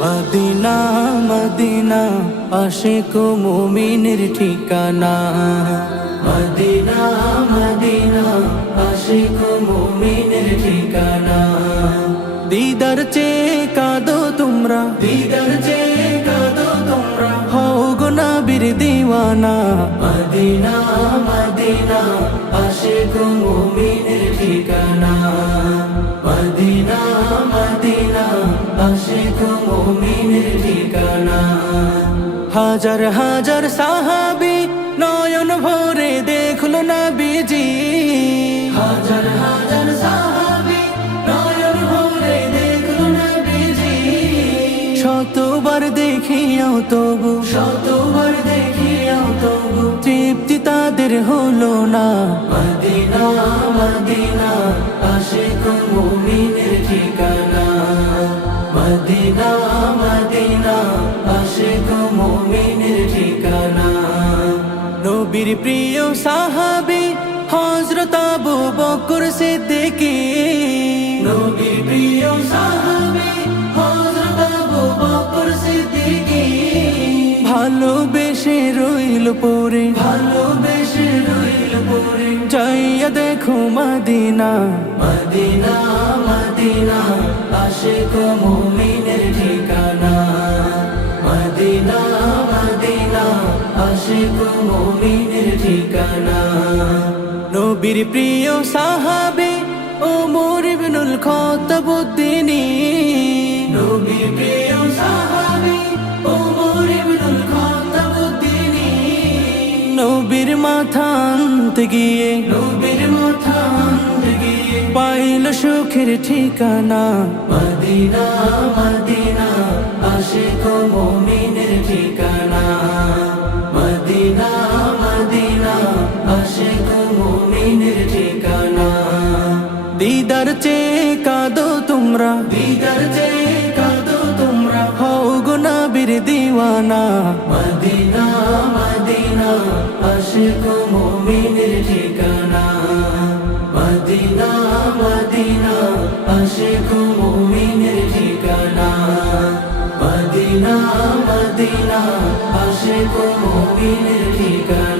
Medina Medina Ashiq মুমিনের ঠিকানা। Medina Medina Ashiq মুমিনের ঠিকানা। দিদার চেয়ে কাঁদো তোমরা, দিদার চেয়ে কাঁদো তোমরা, হও গো নবীর দিওয়ানা। মদিনা মদিনা আশিক মুমিনের ঠিকানা। মদিনা মদিনা আশিক মুমিনের ঠিকানা। হাজার হাজার সাহাবী নয়ন ভরে দেখলো নবীজি। হাজার হাজার সাহাবী নয়ন ভরে দেখলো নবীজি। শতবার দেখিয়াও তবু, শতবার দেখিয়াও তবু তৃপ্তি তাদের হলো না। মদিনা মদিনা আশিক মুমিনের ঠিকানা। মদিনা মদিনা আশিক মুমিনের ঠিকানা। নবীর প্রিয় সাহাবী হযরত আবু বকর সিদ্দিকী। নবীর প্রিয় সাহাবী হযরত আবু বকর সিদ্দিকী। ভালোবেসে রইল পরে, ভালোবেসে রইল পরে, যাইয়া দেখো মদিনা। মদিনা মদিনা আশিক মুমিনের ঠিকানা। মদিনা মদিনা আশিক মুমিনের ঠিকানা। নবীর প্রিয় সাহাবী ওমর ইবনুল খাত্তাব উদ্দিনী। নবীর প্রিয় সাহাবী ওমর ইবনুল খাত্তাব উদ্দিনী। নবীর মাথা আনতে গিয়ে, নবীর মাথা আনতে গিয়ে পাইল সুখের ঠিকানা। মদিনা মদিনা আশিক মুমিনের ঠিকানা। মদিনা মদিনা আশিক মুমিনের ঠিকানা। দিদার চেয়ে কাঁদো তোমরা, দিদার চেয়ে কাঁদো তোমরা, হও গো নবীর দিওয়ানা। মদিনা মদিনা আশিক মুমিনের ঠিকানা। মদিনা মদিনা আশিক মুমিনের ঠিকানা। মদিনা মদিনা আশিক মুমিনের ঠিকানা।